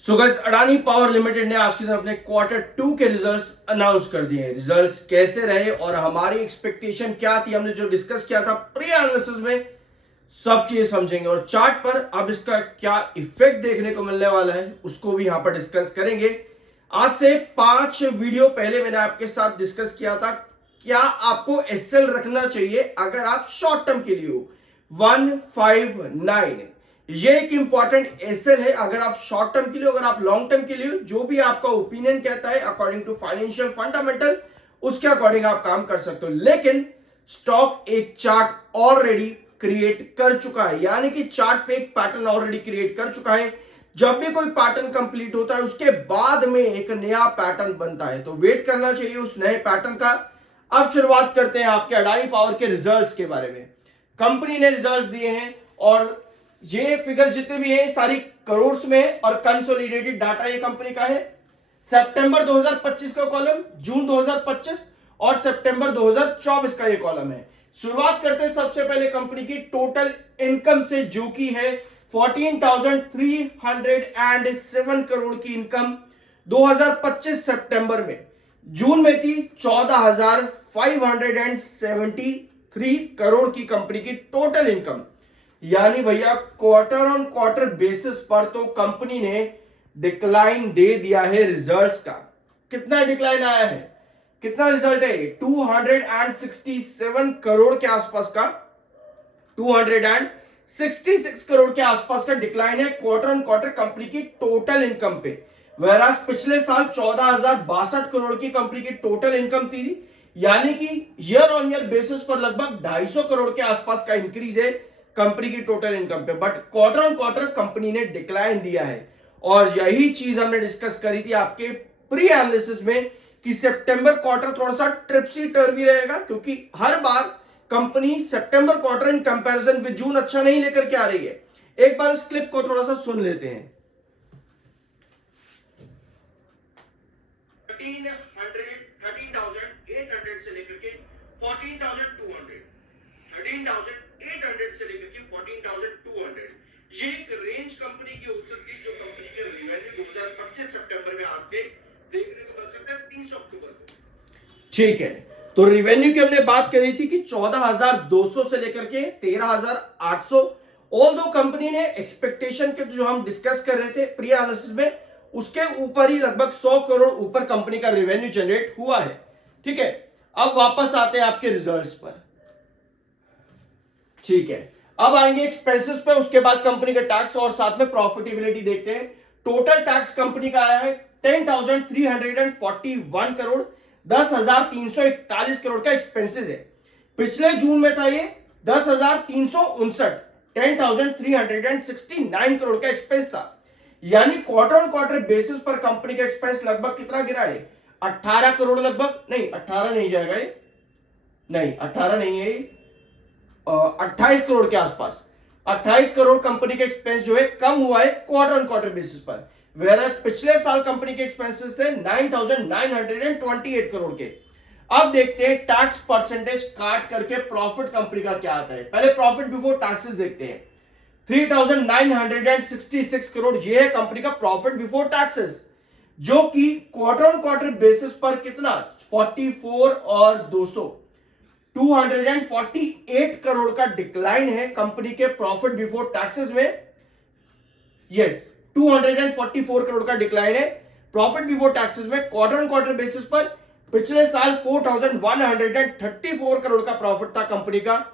So guys, Adani power limited ने आज के दिन अपने Q2 के रिजल्ट्स अनाउंस कर दिए हैं। रिजल्ट्स कैसे रहे और हमारी एक्सपेक्टेशन क्या थी, हमने जो डिस्कस किया था प्री एनालिसिस में, सब चीजें समझेंगे और चार्ट पर अब इसका क्या इफेक्ट देखने को मिलने वाला है उसको भी यहां पर डिस्कस करेंगे। आज से 5 वीडियो पहले मैंने आपके साथ डिस्कस किया था क्या आपको एसएल रखना चाहिए अगर आप शॉर्ट टर्म के लिए हो। 159 ये एक इंपॉर्टेंट एसएल है अगर आप शॉर्ट टर्म के लिए, अगर आप लॉन्ग टर्म के लिए, जो भी आपका ओपिनियन कहता है अकॉर्डिंग टू फाइनेंशियल फंडामेंटल, उसके अकॉर्डिंग आप काम कर सकते हो। लेकिन स्टॉक एक चार्ट ऑलरेडी क्रिएट कर चुका है, यानी कि चार्ट पे एक पैटर्न ऑलरेडी क्रिएट कर चुका है। जब भी कोई पैटर्न कंप्लीट होता है उसके बाद में एक नया पैटर्न बनता है, तो वेट करना चाहिए उस नए पैटर्न का। अब शुरुआत करते हैं आपके अडानी पावर के रिजल्ट्स के बारे में। कंपनी ने रिजल्ट्स दिए हैं और ये फिगर जितने भी है सारी करोड़ में है और कंसोलिडेटेड डाटा ये कंपनी का है। सितंबर 2025 का कॉलम, जून 2025 और सितंबर 2024 का ये कॉलम है। शुरुआत करते हैं सबसे पहले कंपनी की टोटल इनकम से, जो की है 14,307 करोड़ की इनकम 2025 सितंबर में। जून में थी 14,573 करोड़ की कंपनी की टोटल इनकम। यानी भैया क्वार्टर ऑन क्वार्टर बेसिस पर तो कंपनी ने डिक्लाइन दे दिया है रिजल्ट्स का। कितना डिक्लाइन आया है, कितना रिजल्ट है, 267 करोड़ के आसपास का, 266 करोड़ के आसपास का डिक्लाइन है क्वार्टर ऑन क्वार्टर कंपनी की टोटल इनकम पे। वैराज पिछले साल 14,062 करोड़ की कंपनी की टोटल इनकम थी, यानी कि ईयर ऑन ईयर बेसिस पर लगभग 250 करोड़ के आसपास का इंक्रीज है कंपनी की टोटल इनकम पे। But quarter on quarter company ने डिक्लाइन दिया है और यही चीज हमने डिस्कस करी थी आपके प्री एनालिसिस में कि सितंबर क्वार्टर थोड़ा सा ट्रिप्सी टर्वी रहेगा, क्योंकि हर बार कंपनी सितंबर quarter in comparison with June अच्छा नहीं लेकर के आ रही है। एक बार इस क्लिप को थोड़ा सा सुन लेते हैं। 13,800 से लेकर के 14,200, 13,800 से लेकर के 14,200 ये एक रेंज कंपनी की हो सकती है, जो कंपनी के रिवेन्यू 2025 सितंबर में आपके देखने को मिल सकता है 30 अक्टूबर को। ठीक है, तो रिवेन्यू की हमने बात करी थी कि 14,200 से लेकर के 13,800। ऑल दो कंपनी ने एक्सपेक्टेशन के जो हम डिस्कस कर रहे थे प्री एनालिसिस में, उसके ऊपर ही लगभग 100 करोड़ ऊपर कंपनी का रिवेन्यू जनरेट हुआ है। ठीक है, अब वापस आते हैं आपके रिजल्ट्स पर। ठीक है, अब आएंगे एक्सपेंसेस पे, उसके बाद कंपनी का टैक्स और साथ में प्रॉफिटेबिलिटी देखते हैं। टोटल टैक्स कंपनी का आया है 10,341 करोड़, 10,341 करोड़ का एक्सपेंसेस है। पिछले जून में था ये 10,359, 10,369 करोड़ का एक्सपेंस था। यानी क्वार्टर ऑन क्वार्टर बेसिस पर कंपनी का एक्सपेंस लगभग कितना गिरा है, 18 करोड़ लगभग, नहीं 18 नहीं जाएगा ये, नहीं 18 नहीं है, 28 करोड़ के आसपास, 28 करोड़ कंपनी के एक्सपेंस जो है कम हुआ है क्वार्टर ऑन क्वार्टर बेसिस पर। वेराज पिछले साल कंपनी के एक्सपेंसेस थे 9,928 करोड़ के। अब देखते हैं टैक्स परसेंटेज काट करके प्रॉफिट कंपनी का क्या आता है। पहले प्रॉफिट बिफोर टैक्सेस देखते हैं। 3,966 करोड़ ये है कंपनी का प्रॉफिट बिफोर टैक्सेस, जो कि क्वार्टर ऑन क्वार्टर बेसिस पर कितना 44 और 200 248 करोड़ का डिक्लाइन है कंपनी के प्रॉफिट बिफोर टैक्सेस में। यस, 244 करोड़ का डिक्लाइन है प्रॉफिट बिफोर टैक्सेस में क्वार्टर ऑन क्वार्टर बेसिस पर। पिछले साल 4,134 करोड़ का प्रॉफिट था कंपनी का,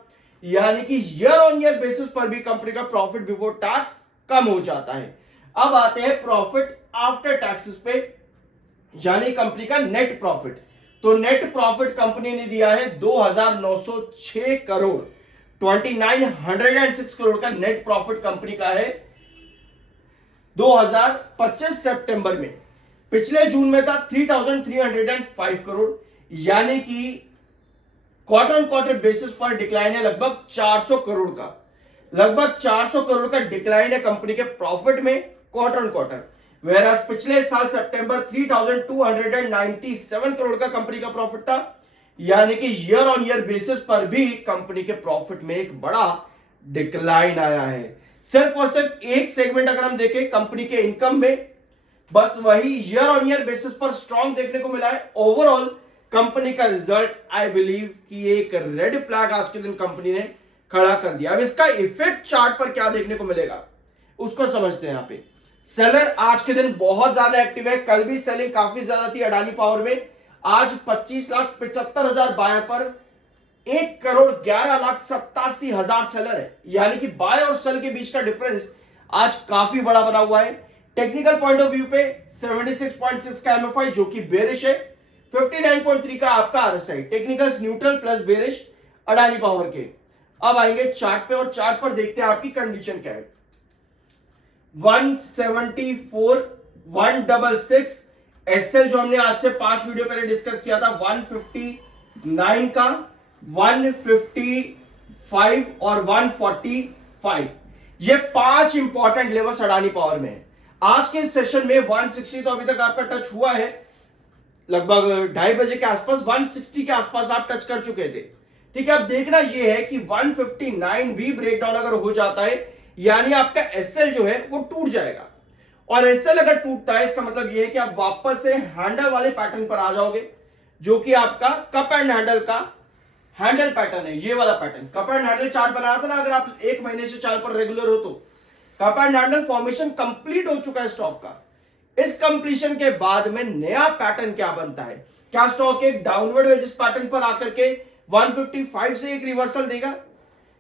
यानी कि ईयर ऑन ईयर बेसिस पर भी कंपनी का प्रॉफिट बिफोर टैक्स कम हो जाता है। अब आते हैं प्रॉफिट आफ्टर टैक्सेस पे, यानी कंपनी का नेट प्रॉफिट। तो नेट प्रॉफिट कंपनी ने दिया है 2,906 करोड़, 2,906 करोड़ का नेट प्रॉफिट कंपनी का है 2025 सितंबर में। पिछले जून में था 3,305 करोड़, यानी कि क्वार्टर ऑन क्वार्टर बेसिस पर डिक्लाइन है लगभग 400 करोड़ का, लगभग 400 करोड़ का डिक्लाइन है कंपनी के प्रॉफिट में क्वार्टर ऑन क्वार्टर। वेराज पिछले साल सितंबर 3,297 करोड़ का कंपनी का प्रॉफिट था, यानी कि ईयर ऑन ईयर बेसिस पर भी कंपनी के प्रॉफिट में एक बड़ा डिक्लाइन आया है। सिर्फ और सिर्फ एक सेगमेंट अगर हम देखें कंपनी के इनकम में, बस वही ईयर ऑन ईयर बेसिस पर स्ट्रॉन्ग देखने को मिला है। ओवरऑल कंपनी का रिजल्ट आई बिलीव कि एक रेड फ्लैग आज के दिन कंपनी ने खड़ा कर दिया। अब इसका इफेक्ट चार्ट पर क्या देखने को मिलेगा उसको समझते हैं। यहाँ पे सेलर आज के दिन बहुत ज्यादा एक्टिव है। कल भी सेलिंग काफी ज्यादा थी अडानी पावर में। आज 25,75,000 बायर पर 1,11,87,000 सेलर है, यानी कि बाय और सेल के बीच का डिफरेंस आज काफी बड़ा बना हुआ है। टेक्निकल पॉइंट ऑफ व्यू पे 76.6 का एमएफआई जो कि बेरिश है, 59.3 का आपका RSI. Technicals neutral plus bearish Adani power के। अब आएंगे चार्ट पे और चार्ट पर देखते हैं आपकी कंडीशन क्या है। 174, 166 एसएल जो हमने आज से 5 वीडियो पहले डिस्कस किया था, 159 का, 155 और 145, ये 5 इंपॉर्टेंट लेवल्स अडानी पावर में है। आज के सेशन में 160 तो अभी तक आपका टच हुआ है, लगभग 2:30 बजे के आसपास 160 के आसपास आप टच कर चुके थे। ठीक है, अब देखना यह है कि 159 भी ब्रेकडाउन अगर हो जाता है, यानी आपका एसएल जो है वो टूट जाएगा। और एसएल अगर टूटता है इसका मतलब यह है कि आप वापस से हैंडल वाले पैटर्न पर आ जाओगे, जो कि आपका कप एंड हैंडल का हैंडल पैटर्न है। ये वाला pattern cup and handle chart बनाया था ना, अगर आप 1 महीने से चार्ट पर रेगुलर हो तो cup and handle formation complete हो चुका है स्टॉक का। इस कंप्लीशन के बाद में नया पैटर्न क्या बनता है? क्या स्टॉक एक डाउनवर्ड वेजेस पैटर्न पर आकर के 155 से एक रिवर्सल देगा,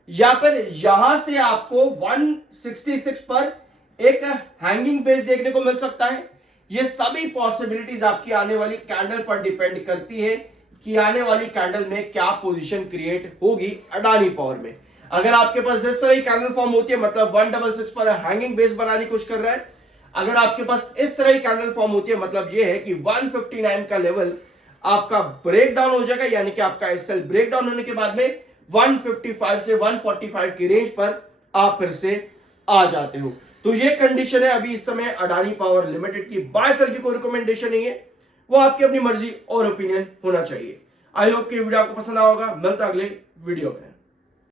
या फिर यहां से आपको 166 पर एक हैंगिंग बेस देखने को मिल सकता है? ये सभी पॉसिबिलिटीज आपकी आने वाली कैंडल पर डिपेंड करती है कि आने वाली कैंडल में क्या पोजीशन क्रिएट होगी अडानी पावर में। अगर आपके पास इस तरह की कैंडल फॉर्म होती है, मतलब 166 पर हैंगिंग बेस बनाने की कोशिश कर रहा है। अगर आपके पास इस तरह की कैंडल फॉर्म होती है, मतलब यह है कि 159 का लेवल आपका ब्रेक डाउन हो जाएगा, यानी कि आपका एसएल ब्रेक डाउन होने के बाद में 155 से 145 की रेंज पर आप फिर से आ जाते हो। तो ये कंडीशन है अभी इस समय अडानी पावर लिमिटेड की। बाय सेल की कोई रिकमेंडेशन नहीं है, वो आपकी अपनी मर्जी और ओपिनियन होना चाहिए। आई होप कि वीडियो आपको पसंद आया होगा। मिलता अगले वीडियो में।